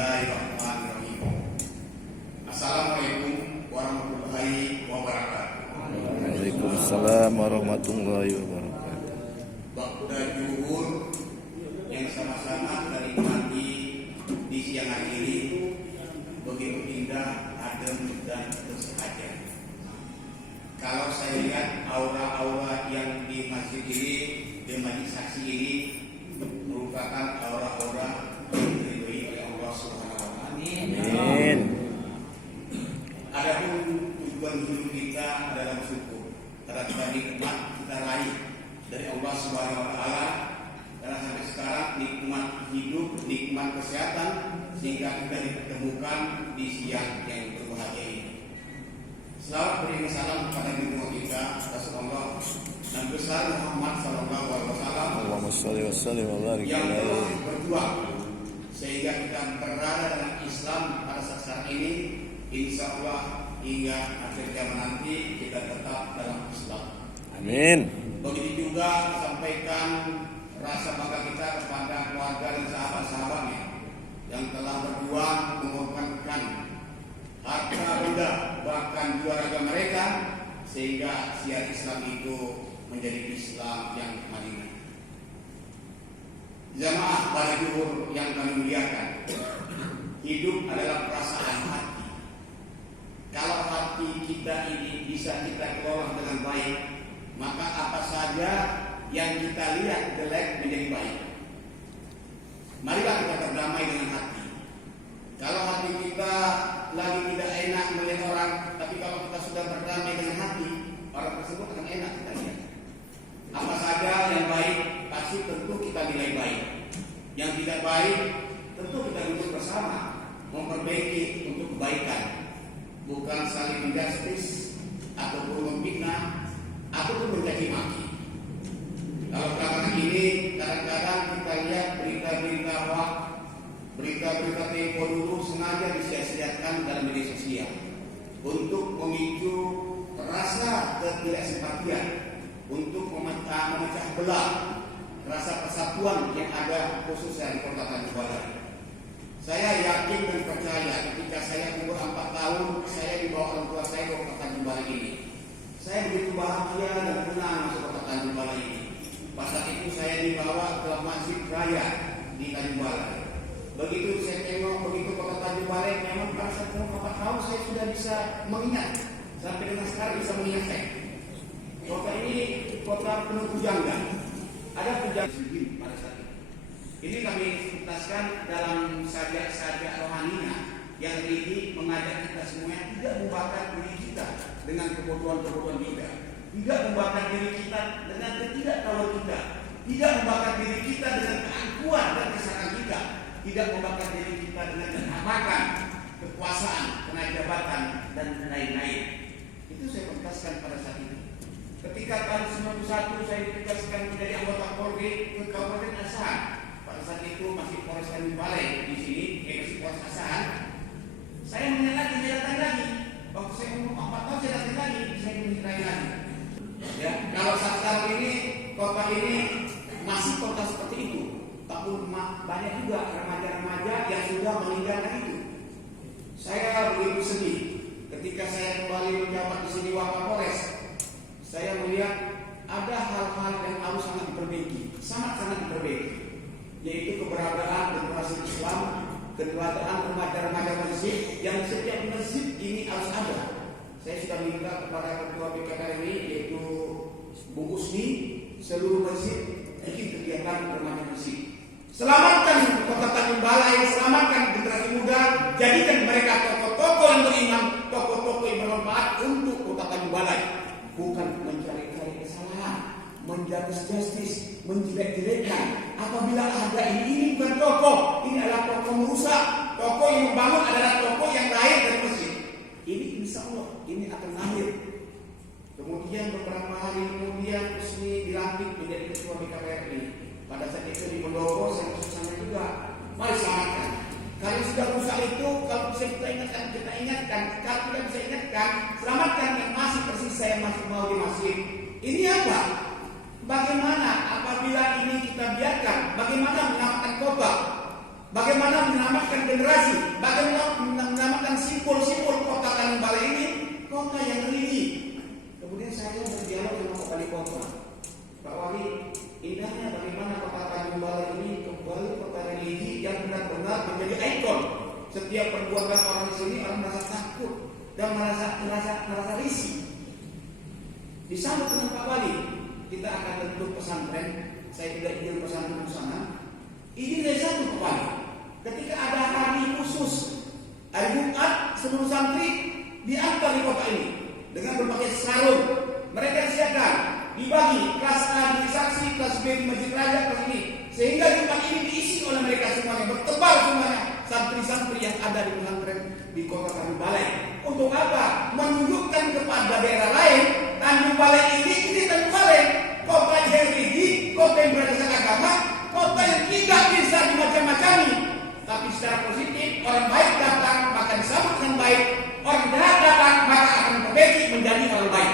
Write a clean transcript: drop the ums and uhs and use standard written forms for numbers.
Bismillahirrahmanirrahim. Assalamualaikum warahmatullahi wabarakatuh. Waalaikumsalam warahmatullahi wabarakatuh. Waktu zuhur yang sama-sama kita nikmati di siang hari ini begitu indah, adem dan bersahaja. Kalau saya lihat aura-aura yang di masjid ini, di majlis saksi ini merupakan aura-aura yang diridhoi oleh Allah Subhanahu wa taala. Amin. Adapun tujuan hidup kita adalah bersyukur terhadap nikmat kita raih dari Allah Subhanahu wa taala, karena sampai sekarang nikmat hidup, nikmat kesehatan sehingga kita dipertemukan di siang yang berbahagia ini. Selamat beri salam kepada junjungan kita Rasulullah Nabi besar Muhammad sallallahu alaihi wasallam, Allahumma shalli wa sallim wa barik yang telah alaihi. berjuang sehingga kita berada dalam Islam pada saat ini. Insya Allah hingga akhir zaman nanti kita tetap dalam Islam. Amin. Begitu juga sampaikan rasa bangga kita kepada keluarga dan sahabat-sahabatnya yang telah berjuang mengorbankan harta benda bahkan jiwa raga mereka sehingga siar Islam itu menjadi Islam yang madinah. Jamaah pada zuhur yang kami muliakan, hidup adalah perasaan hati. Kalau hati kita ini bisa kita kelola dengan baik, maka apa saja yang kita lihat jelek menjadi baik. Marilah kita berdamai dengan hati. Kalau hati kita lagi tidak enak melihat orang, tapi kalau kita sudah berdamai dengan hati, orang tersebut akan enak kita lihat. Apa saja yang baik, pasti tentu kita nilai baik. Yang tidak baik, tentu kita duduk bersama memperbaiki untuk kebaikan, bukan saling menjustis ataupun memfitnah ataupun mencaci maki. Kalau belakangan ini kadang-kadang kita lihat berita-berita hoax, berita-berita tempo dulu sengaja disia-siakan dalam media sosial untuk memicu rasa ketidaksimpatian, untuk memecah belah rasa persatuan yang ada khususnya di Kota Tanjung Balai. Saya yakin dan percaya ketika saya umur 4 tahun, saya dibawa orang tua saya ke Kota Tanjung Balai ini. Saya begitu bahagia dan tenang masuk Kota Tanjung Balai ini. Pada saat itu saya dibawa ke Masjid Raya di Tanjung Balai. Begitu saya tengok begitu Kota Tanjung Balai, memang pada saat umur 4 tahun saya sudah bisa mengingat, sampai dengan sekarang bisa mengingat saya. Kota ini kota penuh pujangga. Ada pujangga pada saat itu. Ini kami tuntaskan dalam sajak-sajak rohaninya yang ini mengajak kita semuanya tidak membakar diri kita dengan kebutuhan-kebutuhan kita, tidak membakar diri kita dengan ketidaktahuan kita, tidak membakar diri kita dengan keangkuhan dan kesalahan kita, tidak membakar diri kita dengan kenapakan, kekuasaan, kenaik jabatan dan lain-lain. Itu saya tuntaskan pada saat itu. Ketika tahun 91 saya ditugaskan menjadi anggota Polri ke Kabupaten Asahan. Pada saat itu masih Polres Tanjung Balai di sini, masih Polres Asahan. Saya mengingat datang lagi. Waktu saya umur 4 tahun saya datang lagi, saya mengingat lagi. Ya, kalau saat ini kota ini masih kota seperti itu. Tapi banyak juga remaja-remaja yang sudah meninggalkan itu. Saya begitu sedih ketika saya kembali menjabat di sini Wakapolres. Saya melihat ada hal-hal yang harus sangat diperbaiki, sangat-sangat diperbaiki, yaitu keberadaan generasi Islam, keberadaan remaja-remaja masjid yang setiap masjid ini harus ada. Saya sudah minta kepada Ketua BKKMI yaitu Bung Usni, seluruh masjid bikin kegiatan remaja masjid. Selamatkan Kota Tanjung Balai, selamatkan generasi muda, jadikan mereka tokoh-tokoh yang beriman, tokoh-tokoh yang bermanfaat untuk Kota Tanjung Balai. Bukan mencari-cari kesalahan, menjustis, menjelek-jelekkan. Apabila ada ini bukan tokoh, ini adalah tokoh merusak. Tokoh yang membangun adalah tokoh yang lahir dari masjid. Ini insya Allah ini akan lahir. Kemudian beberapa hari kemudian Usni dilantik menjadi ketua BKPRI. Pada saat itu di Pendopo saya masuk sana juga. Mari selamatkan. Kalau sudah rusak itu, kalau bisa kita ingatkan. Kalau tidak bisa ingatkan, selamatkan yang masih tersisa yang masih mau di masjid. Ini apa? Bagaimana apabila ini kita biarkan? Bagaimana menyelamatkan kota? Bagaimana menyelamatkan generasi? setiap perbuatan orang di sini orang merasa takut dan merasa risih. Disambut dengan Pak Wali, kita akan bentuk pesantren. Saya tidak izin pesantren ke sana. Ini dari satu Pak Wali. Ketika ada hari khusus, hari Jumat, seluruh santri diantar di kota ini dengan berbagai sarung. Mereka disiapkan, dibagi kelas A di saksi, kelas B di Masjid Raja, kelas ini, sehingga Jumat ini diisi oleh mereka semuanya, bertebal semuanya santri-santri yang ada di pesantren di kota Tanjung Balai. Untuk apa? Menunjukkan kepada daerah lain, Tanjung Balai ini Tanjung Balai, kota yang religi, kota yang berdasarkan agama, kota yang tidak bisa dimacam-macami. Tapi secara positif, orang baik datang maka disambut dengan baik, orang jahat datang maka akan diperbaiki menjadi orang baik.